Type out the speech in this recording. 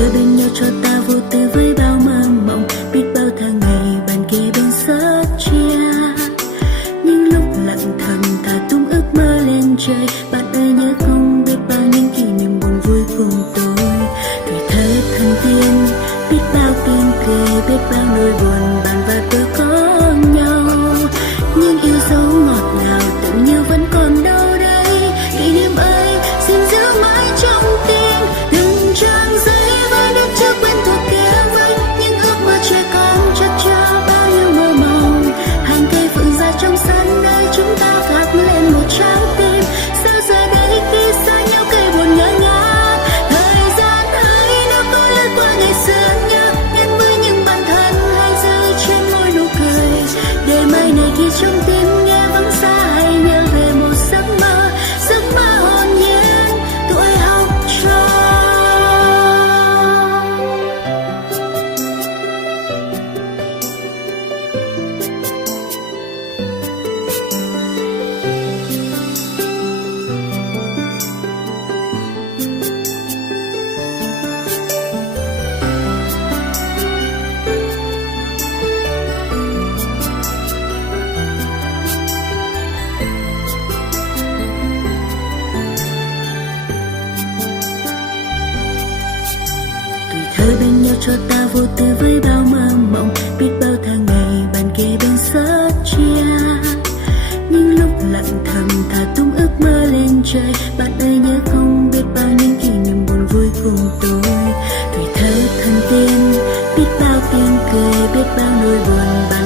thơ bên nhau cho ta vô tư với bao mơ mộng, biết bao tháng ngày bàn kề bên sớt chia. Những lúc lặng thầm thả tung ước mơ lên trời, bạn ơi nhớ không biết bao những kỷ niệm buồn vui cùng tôi. Tuổi thơ thần tiên, biết bao tiếng cười, biết bao nỗi buồn bạn và tôi có nhau. Nhưng yêu dấu ngọt ngào tưởng như vẫn còn đâu đây, kỷ niệm ấy xin giữ mãi trong tim. Từng trang giấy với đất trước quen thuộc kia vây, những ước mơ trẻ con chắc chở bao nhiêu mơ mộng. Hàng cây phượng già trong sân nơi chúng ta khắc lên một trái tim. Sao giờ đây khi xa nhau cây buồn ngỡ ngác, thời gian ấy nó có lướt qua ngày xưa nhớ, nhắn với những bạn thân hay rơi trên môi nụ cười. Để mai này khi trong tim nghe vắng xa, hãy nhớ về một giấc mơ hồn nhiên tuổi học trò. Thơ bên nhau cho ta vô tư với bao mơ mộng, biết bao tháng ngày bàn kề bên sớt chia. Những lúc lặng thầm thả tung ước mơ lên trời, bạn ơi nhớ không biết bao những kỷ niệm buồn vui cùng tôi. Tuổi thơ thần tiên, biết bao tiếng cười, biết bao nỗi buồn.